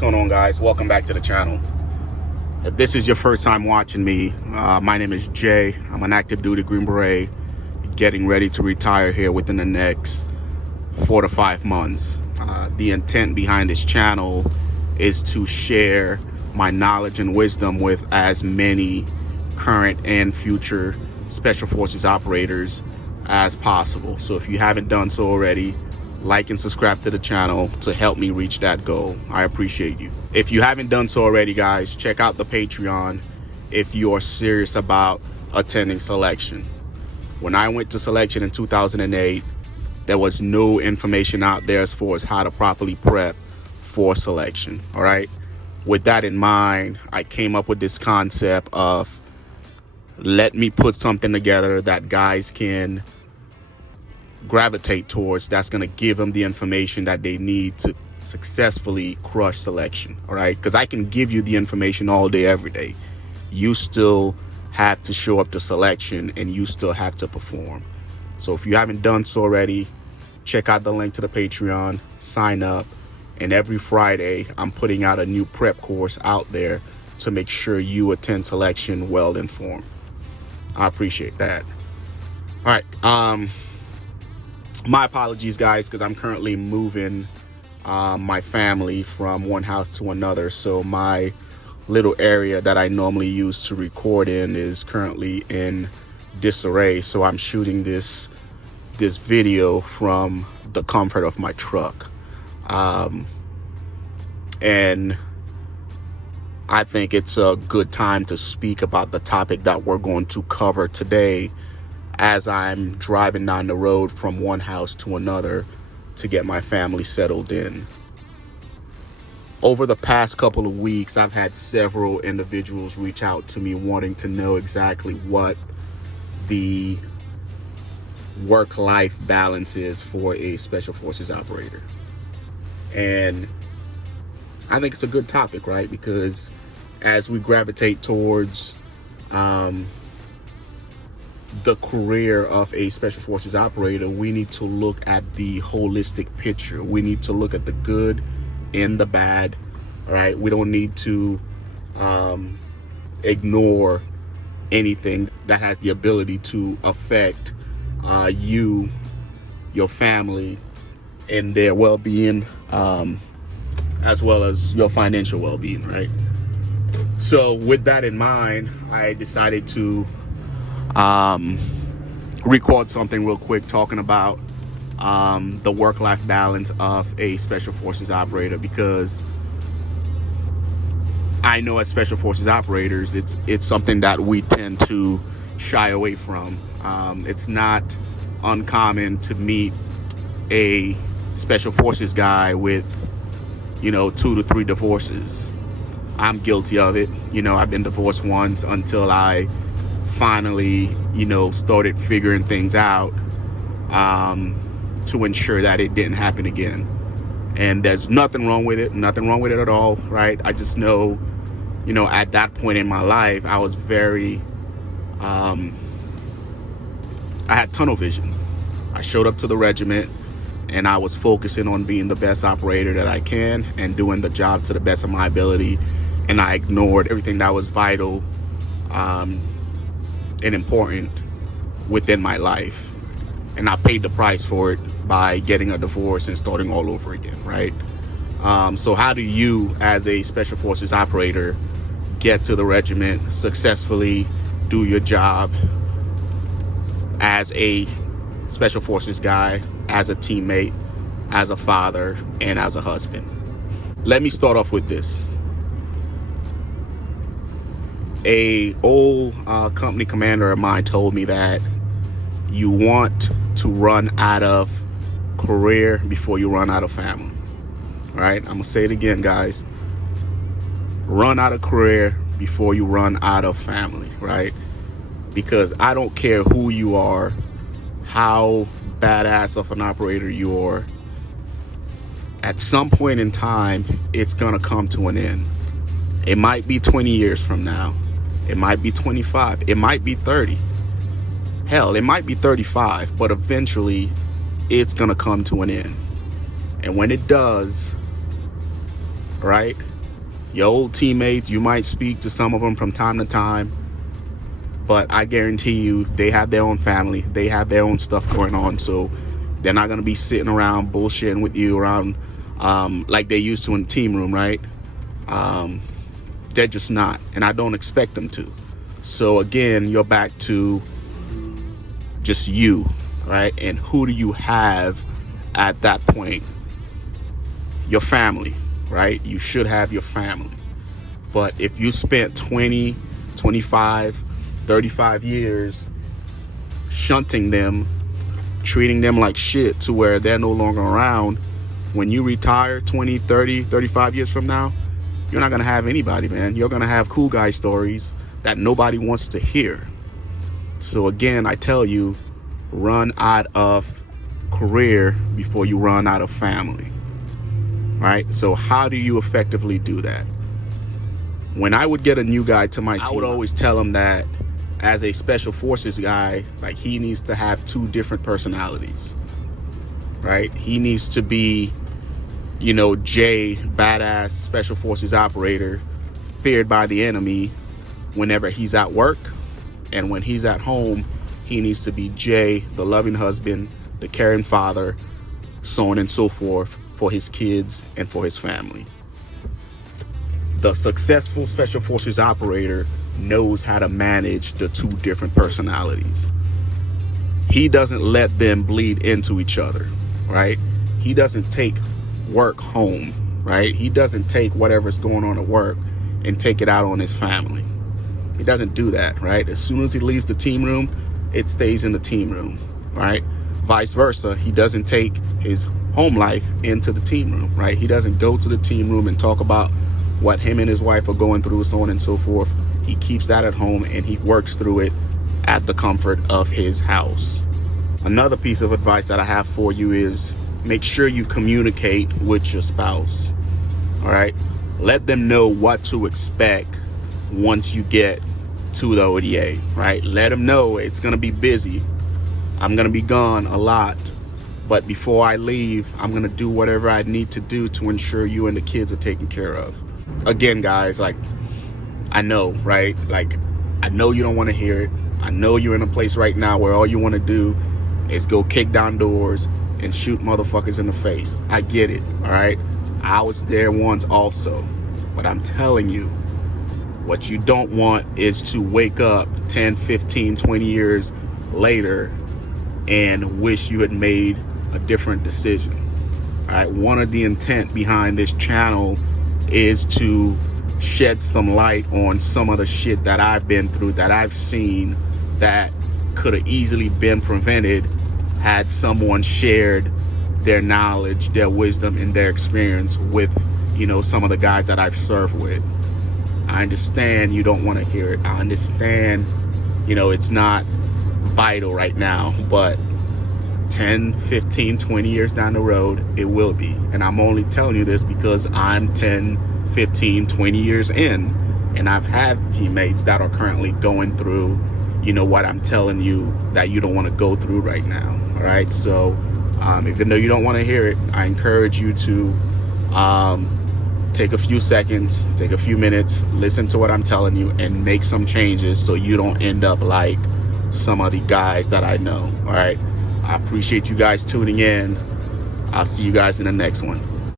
going on, guys? Welcome back to the channel. If this is your first time watching me, my name is Jay. I'm an active duty Green Beret, getting ready to retire here within the next 4 to 5 months. The intent behind this channel is to share my knowledge and wisdom with as many current and future Special Forces operators as possible. So if you haven't done so already, like and subscribe to the channel to help me reach that goal. I appreciate you. If you haven't done so already, guys, check out the Patreon if you are serious about attending selection. When I went to selection in 2008, there was no information out there as far as how to properly prep for selection. All right. With that in mind, I came up with this concept of let me put something together that guys can gravitate towards, that's going to give them the information that they need to successfully crush selection. All right, because I can give you the information all day every day. You still have to show up to selection and you still have to perform. So if you haven't done so already, check out the link to the Patreon, sign up, and every Friday I'm putting out a new prep course out there to make sure you attend selection well informed. I appreciate that. All right, my apologies, guys, because I'm currently moving my family from one house to another. So my little area that I normally use to record in is currently in disarray. So I'm shooting this video from the comfort of my truck. And I think it's a good time to speak about the topic that we're going to cover today, as I'm driving down the road from one house to another to get my family settled in. Over the past couple of weeks, I've had several individuals reach out to me wanting to know exactly what the work-life balance is for a Special Forces operator. And I think it's a good topic, right? Because as we gravitate towards the career of a Special Forces operator, we need to look at the holistic picture. We need to look at the good and the bad. All right, we don't need to ignore anything that has the ability to affect you, your family, and their well-being, as well as your financial well-being, right? So with that in mind, I decided to record something real quick talking about the work-life balance of a Special Forces operator, because I know as Special Forces operators, it's something that we tend to shy away from. It's not uncommon to meet a Special Forces guy with 2 to 3 divorces. I'm guilty of it. I've been divorced once until I finally, started figuring things out to ensure that it didn't happen again. And there's nothing wrong with it at all, right? I just know, at that point in my life, I was very, I had tunnel vision. I showed up to the regiment and I was focusing on being the best operator that I can and doing the job to the best of my ability. And I ignored everything that was vital and important within my life. And I paid the price for it by getting a divorce and starting all over again, right? So how do you, as a Special Forces operator, get to the regiment, successfully do your job as a Special Forces guy, as a teammate, as a father, and as a husband? Let me start off with this. A old company commander of mine told me that you want to run out of career before you run out of family. All right, I'm gonna say it again, guys. Run out of career before you run out of family, right? Because I don't care who you are, how badass of an operator you are, at some point in time, it's gonna come to an end. It might be 20 years from now. It might be 25. It might be 30. Hell, it might be 35, but eventually it's gonna come to an end. And when it does, right? Your old teammates, you might speak to some of them from time to time, but I guarantee you they have their own family, they have their own stuff going on, so they're not going to be sitting around bullshitting with you around like they used to in the team room, right? They're just not, and I don't expect them to. So again, you're back to just you, right? And who do you have at that point? Your family, right? You should have your family. But if you spent 20, 25, 35 years shunting them, treating them like shit to where they're no longer around, when you retire 20, 30, 35 years from now, you're not going to have anybody, man. You're going to have cool guy stories that nobody wants to hear. So again, I tell you, run out of career before you run out of family, right? So how do you effectively do that? When I would get a new guy to my team, I would always tell him that as a special forces guy, like, he needs to have two different personalities, right? He needs to be, you know, Jay, badass special forces operator, feared by the enemy whenever he's at work. And when he's at home, he needs to be Jay, the loving husband, the caring father, so on and so forth, for his kids and for his family. The successful special forces operator knows how to manage the two different personalities. He doesn't let them bleed into each other, right? He doesn't take work home, right? He doesn't take whatever's going on at work and take it out on his family. He doesn't do that, right? As soon as he leaves the team room, it stays in the team room, right? Vice versa, he doesn't take his home life into the team room, right? He doesn't go to the team room and talk about what him and his wife are going through, so on and so forth. He keeps that at home and he works through it at the comfort of his house. Another piece of advice that I have for you is make sure you communicate with your spouse, all right? Let them know what to expect once you get to the ODA, right? Let them know it's gonna be busy. I'm gonna be gone a lot, but before I leave, I'm gonna do whatever I need to do to ensure you and the kids are taken care of. Again, guys, like, I know, right? Like, I know you don't want to hear it. I know you're in a place right now where all you want to do is go kick down doors and shoot motherfuckers in the face. I get it, all right? I was there once also. But I'm telling you, what you don't want is to wake up 10, 15, 20 years later and wish you had made a different decision, all right? One of the intent behind this channel is to shed some light on some of the shit that I've been through, that I've seen, that could have easily been prevented had someone shared their knowledge, their wisdom, and their experience with, you know, some of the guys that I've served with. I understand you don't want to hear it. I understand, you know, it's not vital right now, but 10, 15, 20 years down the road, it will be. And I'm only telling you this because I'm 10, 15, 20 years in, and I've had teammates that are currently going through, you know, what I'm telling you that you don't want to go through right now, all right? So even though you don't want to hear it, I encourage you to take a few seconds, take a few minutes, listen to what I'm telling you, and make some changes so you don't end up like some of the guys that I know, all right? I appreciate you guys tuning in. I'll see you guys in the next one.